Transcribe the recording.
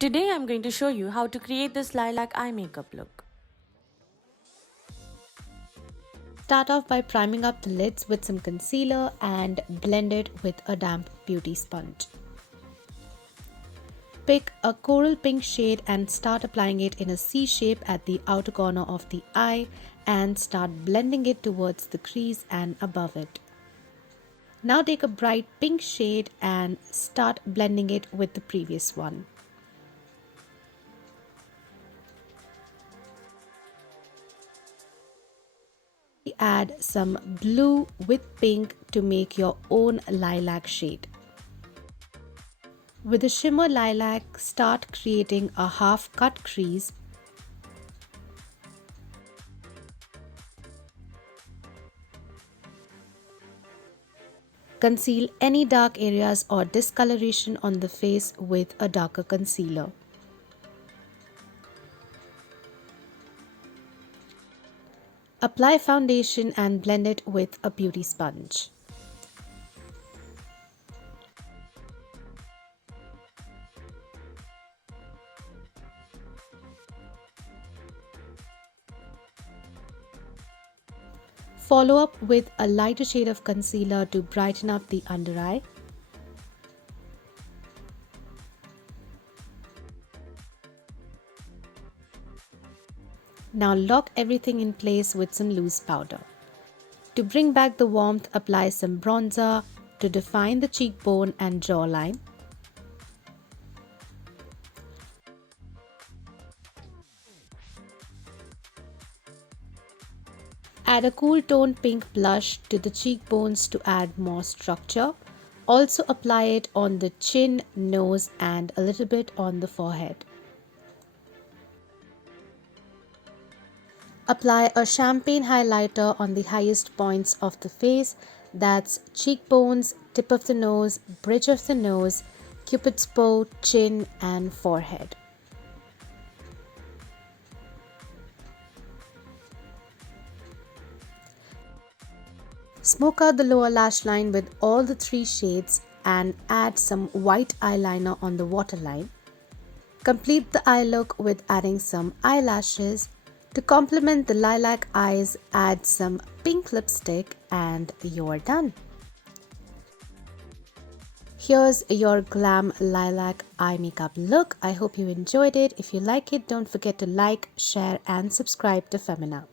Today I'm going to show you how to create this lilac eye makeup look. Start off by priming up the lids with some concealer and blend it with a damp beauty sponge. Pick a coral pink shade and start applying it in a C shape at the outer corner of the eye and start blending it towards the crease and above it. Now take a bright pink shade and start blending it with the previous one. Add some blue with pink to make your own lilac shade. With the shimmer lilac, start creating a half cut crease. Conceal any dark areas or discoloration on the face with a darker concealer. Apply foundation and blend it with a beauty sponge. Follow up with a lighter shade of concealer to brighten up the under eye. Now lock everything in place with some loose powder. To bring back the warmth, apply some bronzer to define the cheekbone and jawline. Add a cool tone pink blush to the cheekbones to add more structure. Also apply it on the chin, nose and a little bit on the forehead. Apply a champagne highlighter on the highest points of the face, that's cheekbones, tip of the nose, bridge of the nose, cupid's bow, chin and forehead. Smoke out the lower lash line with all the three shades and add some white eyeliner on the waterline. Complete the eye look with adding some eyelashes. To complement the lilac eyes, add some pink lipstick and you're done. Here's your glam lilac eye makeup look. I hope you enjoyed it. If you like it, don't forget to like, share and subscribe to Femina.